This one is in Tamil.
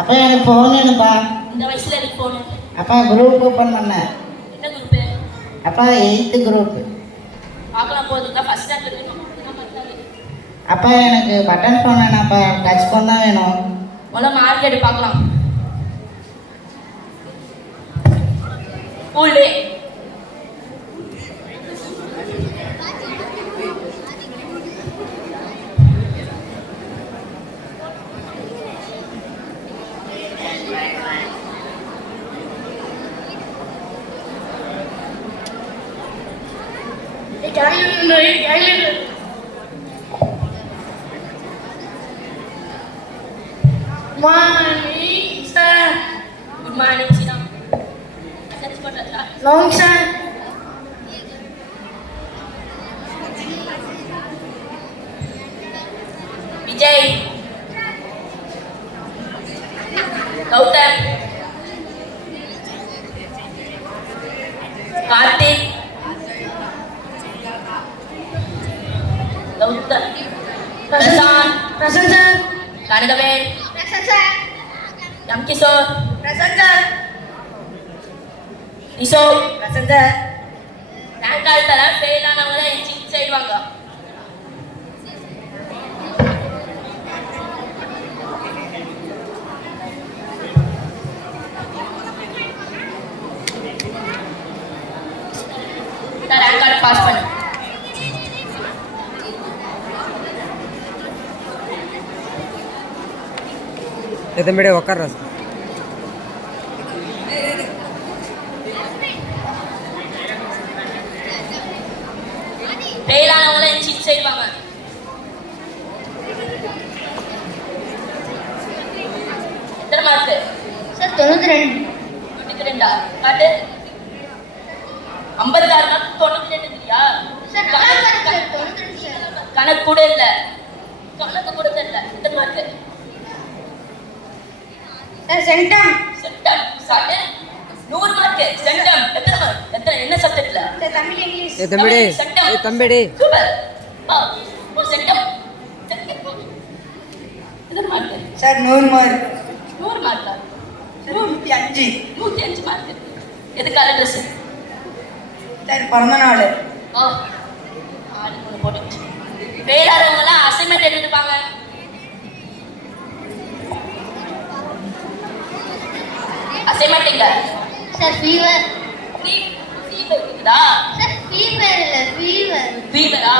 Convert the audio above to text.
அப்பா எனக்கு ஃபோன் வேணும்ப்பா. இந்த வயசுல எனக்கு ஃபோன்? அப்பா குரூப் ஓப்பன் பண்ணேன். என்ன குரூப்? அப்பா 8th குரூப். பார்க்கலாம் போகுதுக்கா, ஃபர்ஸ்ட் ஸ்டாண்டர்ட் வரைக்கும் பார்த்தாலே. அப்பா எனக்கு பட்டன் ஃபோன் வேணாம்ப்பா, டச் ஃபோன் தான் வேணும். முதல்ல மார்க் எடு பார்க்கலாம். Full day Morning, sir. Good morning சீனா. சரி போட்டாச்சா? Long, sir. Vijay, Gautham, Karthik, Gautham, Prashanth, Present, sir. Kanagavel, Present, sir. Ram Kishore, Present, sir. நிஷோ. Present, sir. ரேங்க் காலத்துல ஃபெயில் ஆனவங்க தான் என் செய்வாங்க. ரேங்க் கார்டு பாஸ் பண்ணு. தம்பிடே உக்கார்றா. ஃபெயில் ஆனவங்கள என் சீட் செய்வாங்க. எத்தனை மார்க்? Sir, 92. 92 காட்டு. 56 மார்க் 92 இல்லையா? Sir, நல்லா இருக்கு, sir. 92, sir. கணக்கு கூட இல்ல, கணக்கு கூட தெரியல. எத்தனை மார்க்? Sir, centum. சென்டம் சாட்டு 100 மார்க். சென்டம் எத்தனை மார்க்? எத்தனை என்ன சப்ஜெக்ட்ல? Sir, Tamil, English. தம்பிடே தம்பிடே சூப்பர். சென்டம் எத்தனை மார்க்? Sir, 100 mark. 100 மார்க்கா? 105. 105 மார்க். எதுக்காக ட்ரெஸ்? Sir, பிறந்த நாள். ஓ, ஆளு ஒன்று போட்டுச்சு. ஃபெயில் ஆகிறவங்கலாம் அசைன்மெண்ட் எடுத்துப்பாங்க. அசைன்மெண்ட் எங்க? Sir, fever. ஃபீவர் இருக்குதா? Sir, fever இல்ல, fever. ஃபீவரா?